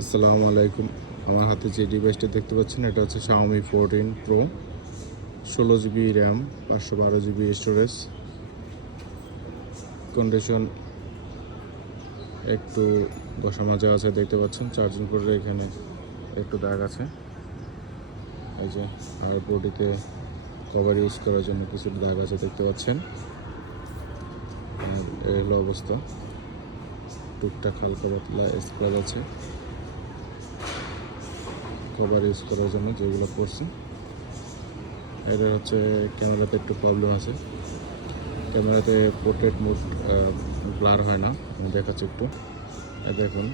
আসসালামু আলাইকুম। আমার হাতে যে ডিভাইসটি দেখতে পাচ্ছেন এটা হচ্ছে Xiaomi 14 Pro, 16 GB RAM, 512 GB storage. Condition একটু ঘষা মাজা আছে, দেখতে পাচ্ছেন। চার্জিং করলে এখানে একটু দাগ আছে, এই যে। আর বডিতে কভার ইউজ করার জন্য কিছু দাগ আছে, দেখতে পাচ্ছেন। আর এই হলো অবস্থা, টুকটাক হালকা পাতলা স্ক্র্যাচ আছে কভার ইউজ করার জন্য যেগুলো করছি। এটার হচ্ছে ক্যামেরাতে একটু প্রবলেম আছে, ক্যামেরাতে পোর্ট্রেট মোড ব্লার হয় না। আমি দেখাচ্ছি একটু, দেখুন।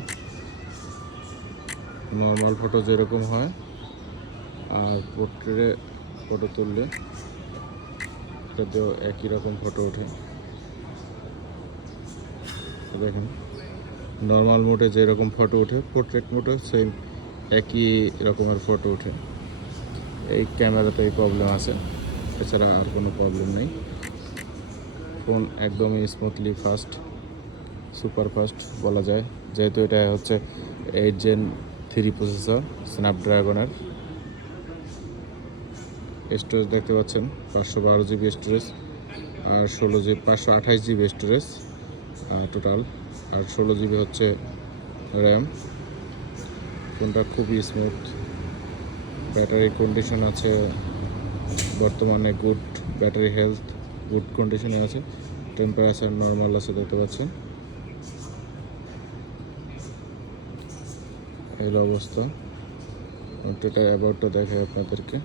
নর্মাল ফটো যেরকম হয় আর পোর্ট্রেটে ফটো তুললে এটাতেও একই রকম ফটো ওঠে। দেখুন, নর্মাল মোডে যেরকম ফটো ওঠে পোর্ট্রেট মোডে সেম একই রকমের ফটো ওঠে। এই ক্যামেরাতে এই প্রবলেম আছে, এছাড়া আর কোনো প্রবলেম নেই। ফোন একদমই স্মুথলি ফাস্ট, সুপার ফাস্ট বলা যায়, যেহেতু এটা হচ্ছে 8 Gen 3 প্রসেসর স্ন্যাপড্রাগনের। স্টোরেজ দেখতে পাচ্ছেন 512 জিবি স্টোরেজ আর 528 জিবি স্টোরেজ টোটাল, আর 16 জিবি হচ্ছে র্যাম। ফোনটা খুবই স্মুথ, ব্যাটারি কন্ডিশন আছে বর্তমানে গুড, ব্যাটারি হেলথ গুড কন্ডিশনে আছে। টেম্পারেচার নর্মাল আছে, দেখতে পাচ্ছেন। এই অবস্থা। এটা অ্যাবাউটটা দেখাই আপনাদেরকে,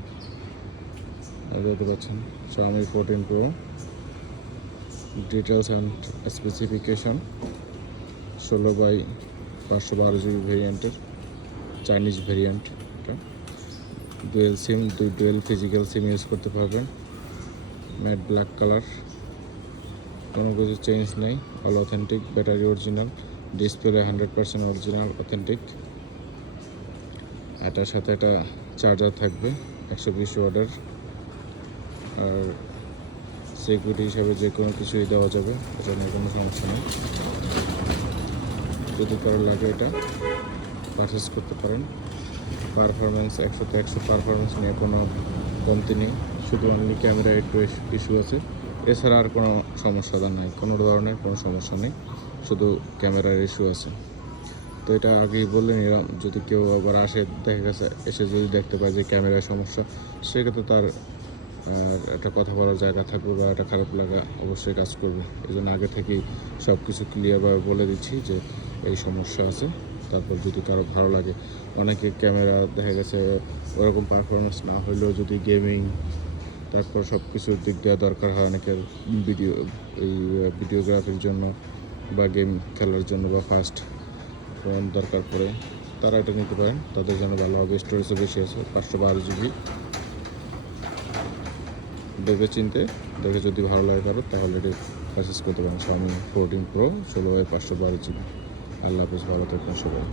দেখতে পাচ্ছেন। Xiaomi 14 Pro, details and specification 16/512 GB ভেরিয়েন্টের, চাইনিজ ভেরিয়েন্ট। এটা dual SIM, dual physical SIM use করতে পারবেন। ম্যাট ব্ল্যাক কালার, কোনো কিছু চেঞ্জ নেই, all authentic. Battery original, display 100% original authentic. এটার সাথে একটা চার্জার থাকবে 120 ওয়াটের। আর সিকিউরিটি হিসাবে যে কোনো কিছুই দেওয়া যাবে, এটা নিয়ে কোনো সমস্যা নেই। যদি কারো লাগে এটা পারচেস করতে পারেন। পারফরমেন্স 100তে 100 পারফরমেন্স নিয়ে কোনো কমতি নেই, শুধু অনলি ক্যামেরা একটু ইস্যু আছে, এছাড়া আর কোনো সমস্যা নাই, কোনো ধরনের কোনো সমস্যা নেই, শুধু ক্যামেরার ইস্যু আছে। তো এটা আগেই বলে নিলাম, যদি কেউ আবার আসে, দেখা গেছে এসে যদি দেখতে পায় যে ক্যামেরার সমস্যা, সেক্ষেত্রে তার একটা কথা বলার জায়গা থাকবে বা একটা খারাপ লাগা অবশ্যই কাজ করবে। এই জন্য আগে থেকেই সব কিছু ক্লিয়ারভাবে বলে দিচ্ছি যে এই সমস্যা আছে। তারপর যদি কারো ভালো লাগে, অনেকে ক্যামেরা দেখা গেছে ওরকম পারফরমেন্স না হলেও যদি গেমিং, তারপর সব কিছুর দিক দেওয়া দরকার হয় অনেকের, ভিডিওগ্রাফির জন্য বা গেম খেলার জন্য বা ফাস্ট ফোন দরকার পড়ে, তারা এটা নিতে পারেন, তাদের জন্য ভালো হবে। স্টোরেজও বেশি আছে, 512 জিবি। দেখে চিনতে দেখে যদি ভালো লাগে কারো, তাহলে এটি পারচেস করতে পারেন। Xiaomi 14 Pro, 16/512 GB. আল্লাহ হাফেজ, ভালো থাকবেন সবাই।